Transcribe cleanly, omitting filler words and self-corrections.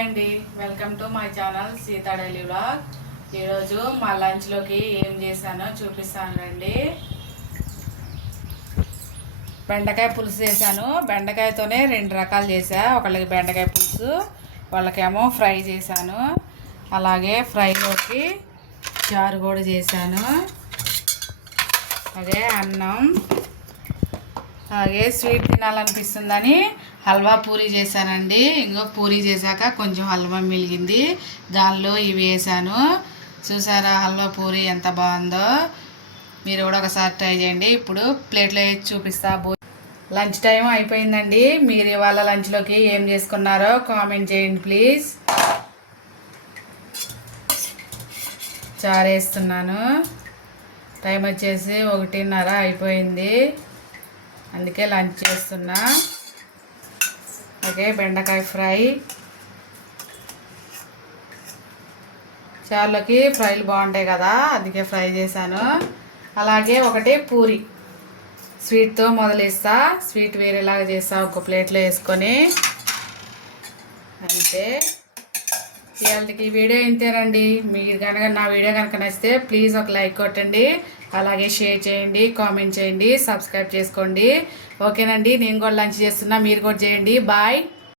Hi అండి, welcome to my channel Sita daily vlog. ఈరోజు మా లంచ్లోకి ఏం చేశానో చూపిస్తాను రండి. బెండకాయ పులుసు చేశాను. బెండకాయతోనే 2 రకాలు చేశా. ఒకళ్ళకి బెండకాయ పులుసు, వాళ్ళకేమో ఫ్రై చేశాను. అలాగే ఫ్రైలోకి చారు కూడా చేశాను. అలాగే అన్నం, అలాగే స్వీట్ తినాలనిపిస్తుందని హల్వా పూరీ చేశానండి. ఇంకో పూరీ చేశాక కొంచెం హల్వా మిగిలింది, దానిలో ఇవి వేసాను. చూసారా హల్వా పూరీ ఎంత బాగుందో? మీరు కూడా ఒకసారి ట్రై చేయండి. ఇప్పుడు ప్లేట్లో వేసి చూపిస్తా. లంచ్ టైం అయిపోయిందండి. మీరు ఇవాళ లంచ్లోకి ఏం చేసుకున్నారో కామెంట్ చేయండి ప్లీజ్. చారు వేస్తున్నాను. టైం వచ్చేసి 1:30 అయిపోయింది, అందుకే లంచ్ చేస్తున్నా. అలాగే బెండకాయ ఫ్రై, చారులోకి ఫ్రైలు బాగుంటాయి కదా, అందుకే ఫ్రై చేశాను. అలాగే ఒకటి పూరి, స్వీట్తో మొదలేస్తా. స్వీట్ వేరేలాగా చేస్తా, ఒక ప్లేట్లో వేసుకొని. అంతే, ఇవాళకి వీడియో ఇంతేనండి. మీరు కనుక నా వీడియో కనుక నచ్చితే ప్లీజ్ ఒక లైక్ కొట్టండి, అలాగే షేర్ చేయండి, కామెంట్ చేయండి, సబ్స్క్రైబ్ చేసుకోండి. ఓకేనండి, నేను కూడా లంచ్ చేస్తున్నా, మీరు కూడా చేయండి. బాయ్.